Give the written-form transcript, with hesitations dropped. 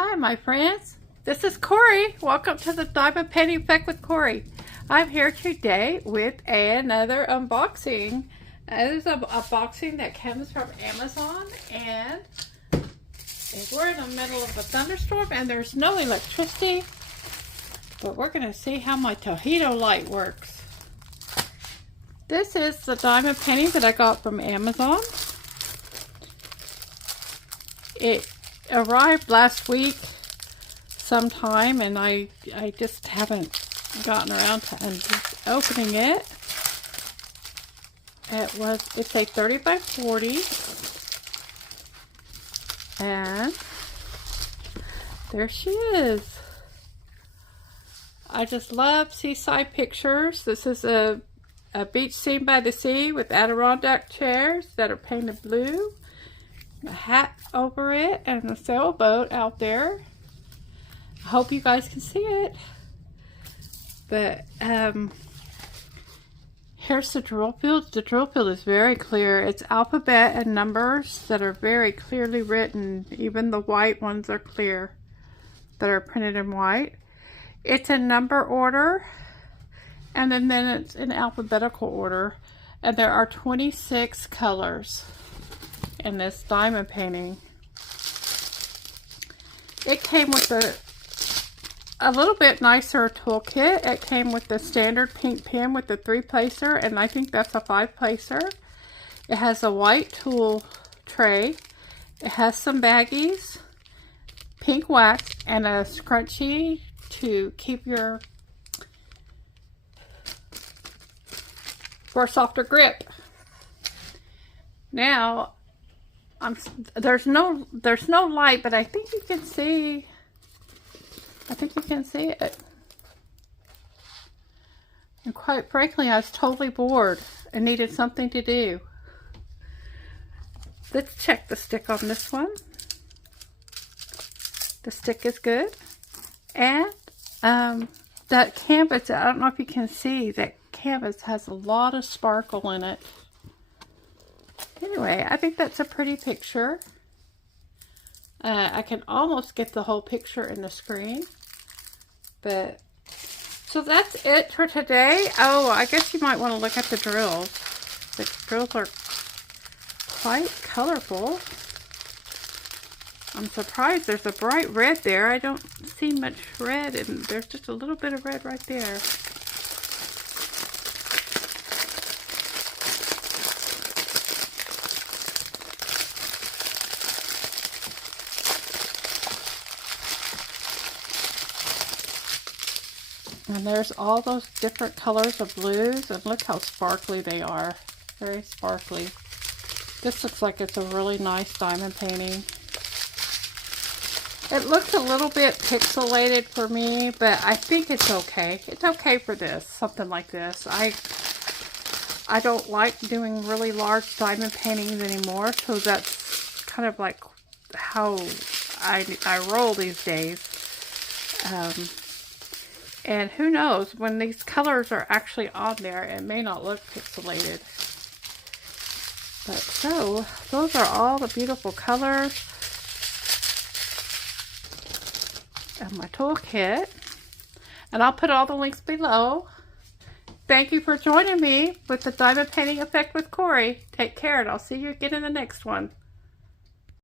Hi my friends, this is Cori. Welcome to the Diamond Painting Effect with Cori. I'm here today with another unboxing. This is an unboxing that comes from Amazon, and we're in the middle of a thunderstorm and there's no electricity, but we're going to see how my TOHETO Light works. This is the diamond painting that I got from Amazon. It arrived last week sometime, and I just haven't gotten around to opening it. It's a 30 by 40, and there she is. I just love seaside pictures. This is a beach scene by the sea with Adirondack chairs that are painted blue, a hat over it, and a sailboat out there. I hope you guys can see it. But here's the drill field. The drill field is very clear. It's alphabet and numbers that are very clearly written. Even the white ones are clear, that are printed in white. It's in number order, and then it's in alphabetical order. And there are 26 colors in this diamond painting. It came with a little bit nicer toolkit. It came with the standard pink pen with the 3-placer, and I think that's a 5-placer. It has a white tool tray. It has some baggies, pink wax, and a scrunchie to keep for a softer grip. Now, there's no light, but I think you can see. I think you can see it. And quite frankly, I was totally bored and needed something to do. Let's check the stick on this one. The stick is good. And that canvas, I don't know if you can see, that canvas has a lot of sparkle in it. Anyway, I think that's a pretty picture. I can almost get the whole picture in the screen. But, so that's it for today. Oh, I guess you might want to look at the drills. The drills are quite colorful. I'm surprised there's a bright red there. I don't see much red, and there's just a little bit of red right there. And there's all those different colors of blues, and look how sparkly they are. Very sparkly. This looks like it's a really nice diamond painting. It looks a little bit pixelated for me, but I think it's okay. It's okay for this, something like this. I don't like doing really large diamond paintings anymore, so that's kind of like how I roll these days. And who knows, when these colors are actually on there, it may not look pixelated. But so, those are all the beautiful colors of my toolkit. And I'll put all the links below. Thank you for joining me with the Diamond Painting Effect with Cori. Take care, and I'll see you again in the next one.